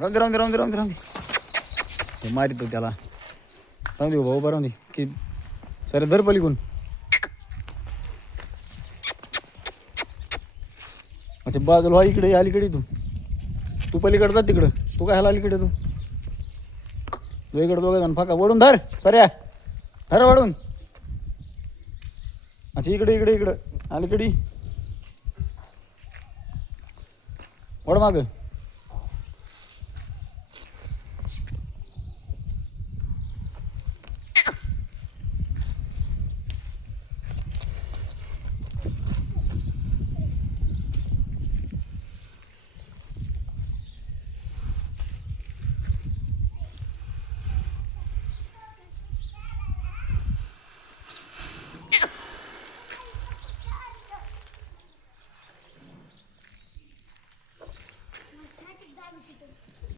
राहून दे राहून दे राहून दे राहून दे राहून दे. हे मारितो त्याला. राहून दे भाऊ, राहून दे की सर धर पलीकडून. अच्छा बाजूला हा इकडे अलीकडे तू पलीकडे जा तिकडं. तू काय ह्याला अलीकडे तू इकडे दोघं जण फाका वडून धर सऱ्या धर वडून. अच्छा इकडे इकडे इकडं अलीकडे वड माग.